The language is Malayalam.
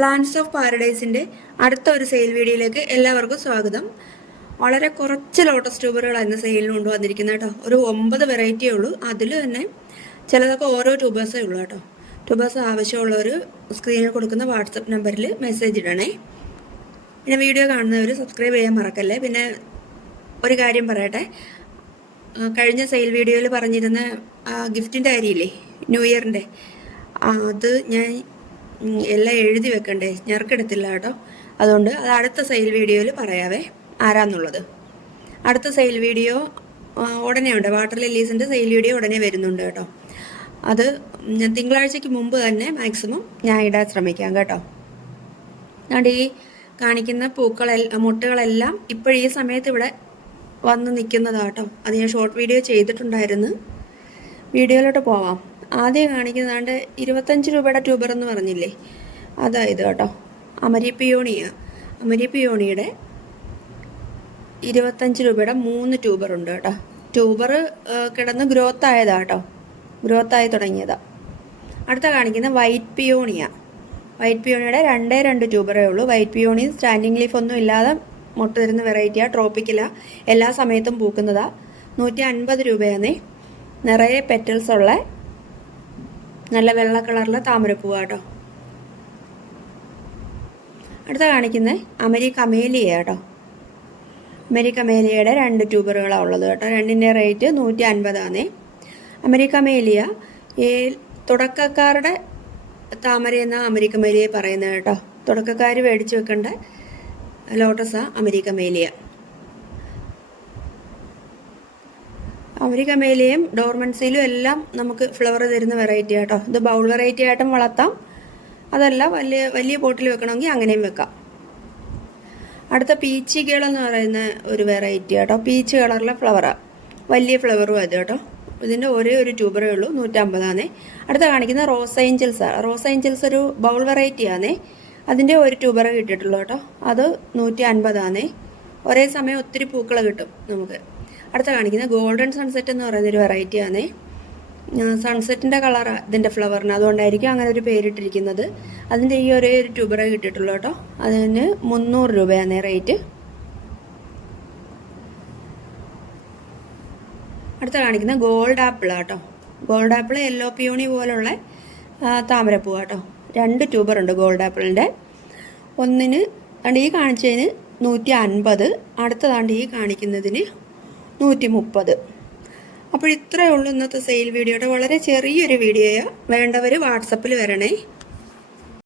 പ്ലാന്റ്സ് ഓഫ് പാരഡൈസിൻ്റെ അടുത്ത ഒരു സെയിൽ വീഡിയോയിലേക്ക് എല്ലാവർക്കും സ്വാഗതം. വളരെ കുറച്ച് ലോട്ടസ് ട്യൂബറുകളാണ് ഇന്ന് സെയിലിന് കൊണ്ടുവന്നിരിക്കുന്നത് കേട്ടോ. ഒരു 9 വെറൈറ്റിയേ ഉള്ളൂ. അതിൽ തന്നെ ചിലതൊക്കെ ഓരോ ട്യൂബേഴ്സേ ഉള്ളൂ കേട്ടോ. ട്യൂബേഴ്സ് ആവശ്യമുള്ളവർ സ്ക്രീനിൽ കൊടുക്കുന്ന വാട്സപ്പ് നമ്പറിൽ മെസ്സേജ് ഇടണേ. പിന്നെ വീഡിയോ കാണുന്നവർ സബ്സ്ക്രൈബ് ചെയ്യാൻ മറക്കല്ലേ. പിന്നെ ഒരു കാര്യം പറയട്ടെ, കഴിഞ്ഞ സെയിൽ വീഡിയോയിൽ പറഞ്ഞിരുന്ന ഗിഫ്റ്റിൻ്റെ കാര്യമില്ലേ, ന്യൂ ഇയറിൻ്റെ, അത് ഞാൻ എല്ലാം എഴുതി വെക്കണ്ടേ, ഞെറുക്കെടുത്തില്ല കേട്ടോ. അതുകൊണ്ട് അത് അടുത്ത സെയിൽ വീഡിയോയിൽ പറയാവേ ആരാന്നുള്ളത്. അടുത്ത സെയിൽ വീഡിയോ ഉടനെ ഉണ്ട്. വാട്ടർ ലില്ലീസിൻ്റെ സെയിൽ വീഡിയോ ഉടനെ വരുന്നുണ്ട് കേട്ടോ. അത് ഞാൻ തിങ്കളാഴ്ചയ്ക്ക് മുമ്പ് തന്നെ മാക്സിമം ഞാൻ ഇടാൻ ശ്രമിക്കാം കേട്ടോ. അതുകൊണ്ട് ഈ കാണിക്കുന്ന മുട്ടുകളെല്ലാം ഇപ്പോഴീ സമയത്ത് ഇവിടെ വന്ന് നിൽക്കുന്നതാട്ടോ. അത് ഞാൻ ഷോർട്ട് വീഡിയോ ചെയ്തിട്ടുണ്ടായിരുന്നു. വീഡിയോയിലോട്ട് പോവാം. ആദ്യം കാണിക്കുന്നതാണ്ട് 25 രൂപയുടെ ട്യൂബർ എന്ന് പറഞ്ഞില്ലേ, അതായത് കേട്ടോ. അമരിപ്പിയോണിയുടെ 25 രൂപയുടെ 3 ട്യൂബർ ഉണ്ട് കേട്ടോ. ട്യൂബർ കിടന്ന് ഗ്രോത്ത് ആയതാ കേട്ടോ, ഗ്രോത്ത് ആയി തുടങ്ങിയതാ. അടുത്ത കാണിക്കുന്ന വൈറ്റ് പിയോണിയുടെ 2 ട്യൂബറേ ഉള്ളൂ. വൈറ്റ് പിയോണി സ്റ്റാൻഡിങ് ലീഫ് ഒന്നും ഇല്ലാതെ മുട്ട തരുന്ന വെറൈറ്റിയാണ്. ട്രോപ്പിക്കലാണ്, എല്ലാ സമയത്തും പൂക്കുന്നതാ. 150 രൂപയാണേ. നിറയെ പെറ്റൽസ് ഉള്ള നല്ല വെള്ള കളറിലെ താമരപ്പൂവ കേട്ടോ. അടുത്ത കാണിക്കുന്നത് അമേരിക്കമേലിയ കേട്ടോ. അമേരിക്കമേലിയയുടെ 2 ട്യൂബറുകളാണ് ഉള്ളത് കേട്ടോ. രണ്ടിൻ്റെ റേറ്റ് 150 അമേരിക്കമേലിയ തുടക്കക്കാരുടെ താമര എന്ന അമേരിക്കമേലിയെ പറയുന്നത് കേട്ടോ. തുടക്കക്കാർ മേടിച്ച് വെക്കേണ്ട ലോട്ടസാണ് അമേരിക്കമേലിയ. അമേരിക്കമേലിയയും ഡോർമൻസിയിലും എല്ലാം നമുക്ക് ഫ്ലവർ തരുന്ന വെറൈറ്റി കേട്ടോ. ഇത് ബൗൾ വെറൈറ്റി ആയിട്ടും വളർത്താം, അതല്ല വലിയ പോട്ടിൽ വെക്കണമെങ്കിൽ അങ്ങനെയും വെക്കാം. അടുത്ത പീച്ച് ഗേൾ എന്ന് പറയുന്ന ഒരു വെറൈറ്റി കേട്ടോ. പീച്ച് കളറിലെ ഫ്ലവറാണ്, വലിയ ഫ്ലവറും അത് കേട്ടോ. ഇതിൻ്റെ ഒരേ ഒരു ട്യൂബറേ ഉള്ളൂ, 150. അടുത്ത കാണിക്കുന്ന റോസ് ഏഞ്ചൽസാണ്. റോസ് ഏഞ്ചൽസ് ഒരു ബൗൾ വെറൈറ്റിയാണേ. അതിൻ്റെ ഒരു ട്യൂബറേ കിട്ടിയിട്ടുള്ളൂ കേട്ടോ. അത് 150. ഒരേ സമയം ഒത്തിരി പൂക്കൾ കിട്ടും നമുക്ക്. അടുത്ത കാണിക്കുന്ന ഗോൾഡൻ സൺസെറ്റ് എന്ന് പറയുന്നൊരു വെറൈറ്റിയാണേ. സൺസെറ്റിൻ്റെ കളറാണ് ഇതിൻ്റെ ഫ്ലവറിന്, അതുകൊണ്ടായിരിക്കും അങ്ങനെ ഒരു പേരിട്ടിരിക്കുന്നത്. അതിൻ്റെ ഈ ഒരേ ഒരു ട്യൂബറേ കിട്ടിയിട്ടുള്ളൂ കേട്ടോ. അതിന് 300 രൂപയാണ് റേറ്റ്. അടുത്ത കാണിക്കുന്ന ഗോൾഡ് ആപ്പിൾ കേട്ടോ. ഗോൾഡ് ആപ്പിൾ യെല്ലോ പിയോണി പോലുള്ള താമരപ്പൂ കേട്ടോ. 2 ട്യൂബർ ഉണ്ട് ഗോൾഡ് ആപ്പിളിൻ്റെ. ഒന്നിന് ഈ കാണിച്ചതിന് 150, അടുത്തതാണ്ട് ഈ കാണിക്കുന്നതിന് 130. അപ്പോൾ ഇത്രയേ ഉള്ളൂ ഇന്നത്തെ സെയിൽ വീഡിയോയുടെ. വളരെ ചെറിയൊരു വീഡിയോയാണ്. വേണ്ടവർ വാട്സപ്പിൽ വരണേ.